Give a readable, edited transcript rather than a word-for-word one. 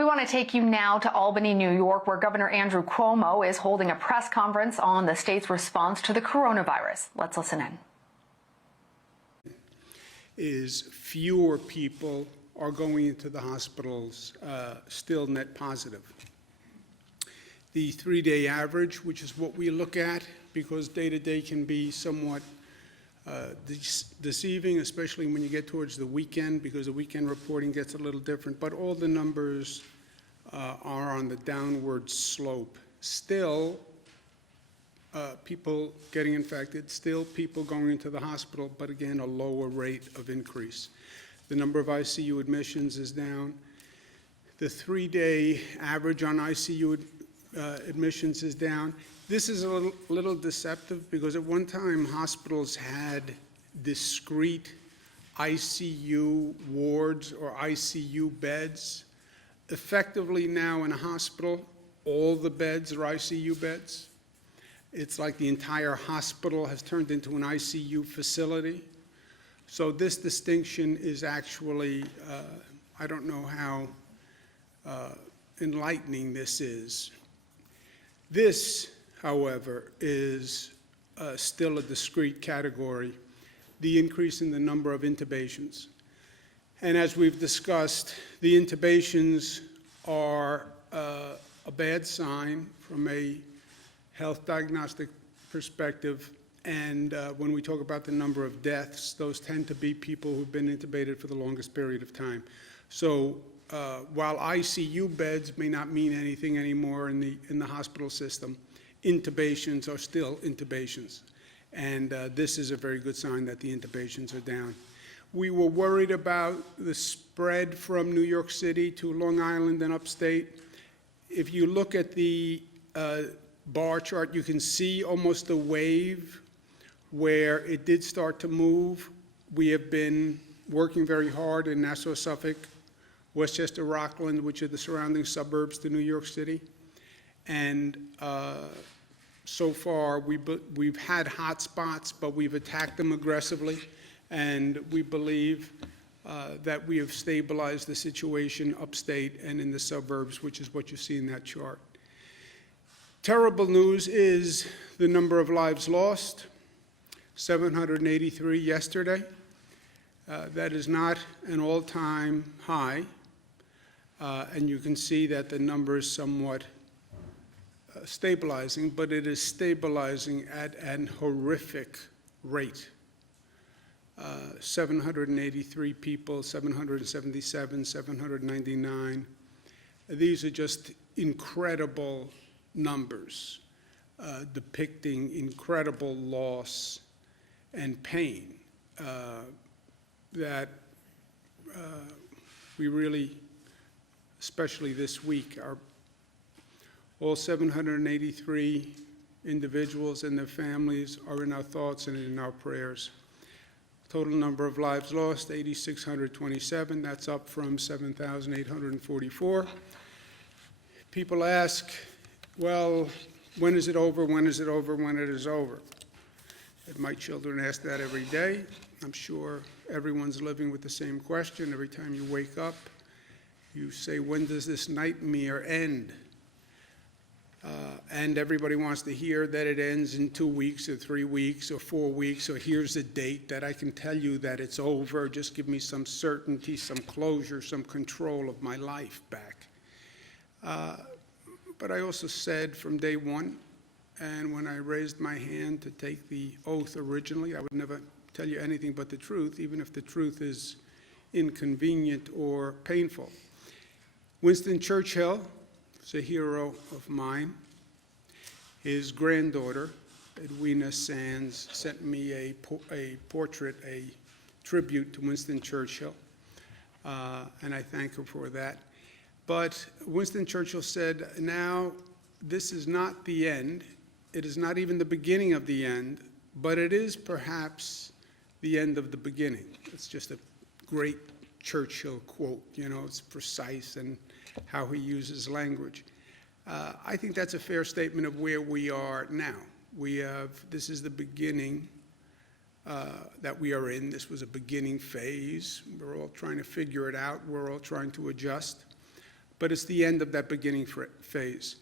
We want to take you now to Albany, New York, where Governor Andrew Cuomo is holding a press conference on the state's response to the coronavirus. Let's listen in. Is fewer people are going into the hospitals still net positive. The 3-day average, which is what we look at, because day-to-day can be somewhat deceiving, especially when you get towards the weekend, because the weekend reporting gets a little different, but all the numbers are on the downward slope. Still, people getting infected, still people going into the hospital, but again, a lower rate of increase. The number of ICU admissions is down. The 3-day average on ICU admissions is down. This is a little deceptive because at one time hospitals had discrete ICU wards or ICU beds. Effectively now in a hospital, all the beds are ICU beds. It's like the entire hospital has turned into an ICU facility. So this distinction is actually, I don't know how enlightening this is. This, however, is still a discrete category, the increase in the number of intubations. And as we've discussed, the intubations are a bad sign from a health diagnostic perspective. And when we talk about the number of deaths, those tend to be people who've been intubated for the longest period of time. So while ICU beds may not mean anything anymore in the hospital system, intubations are still intubations. And this is a very good sign that the intubations are down. We were worried about the spread from New York City to Long Island and upstate. If you look at the bar chart, you can see almost a wave where it did start to move. We have been working very hard in Nassau, Suffolk, Westchester, Rockland, which are the surrounding suburbs to New York City. And so far, we've had hot spots, but we've attacked them aggressively. And we believe that we have stabilized the situation upstate and in the suburbs, which is what you see in that chart. Terrible news is the number of lives lost, 783 yesterday. That is not an all-time high. And you can see that the number is somewhat stabilizing, but it is stabilizing at an horrific rate. 783 people, 777, 799. These are just incredible numbers depicting incredible loss and pain that we really, especially this week, all 783 individuals and their families are in our thoughts and in our prayers. Total number of lives lost, 8,627. That's up from 7,844. People ask, well, when is it over? When is it over? When it is over? And my children ask that every day. I'm sure everyone's living with the same question. Every time you wake up, you say, when does this nightmare end? And everybody wants to hear that it ends in 2 weeks or 3 weeks or 4 weeks, or here's a date that I can tell you that it's over. Just give me some certainty, some closure, some control of my life back. But I also said from day one, and when I raised my hand to take the oath originally, I would never tell you anything but the truth, even if the truth is inconvenient or painful. Winston Churchill is a hero of mine. His granddaughter, Edwina Sands, sent me a portrait, a tribute to Winston Churchill, and I thank her for that. But Winston Churchill said, now, this is not the end. It is not even the beginning of the end, but it is perhaps the end of the beginning. It's just a great Churchill quote, you know, it's precise and how he uses language. I think that's a fair statement of where we are now. This is the beginning that we are in. This was a beginning phase. We're all trying to figure it out. We're all trying to adjust. but it's the end of that beginning phase.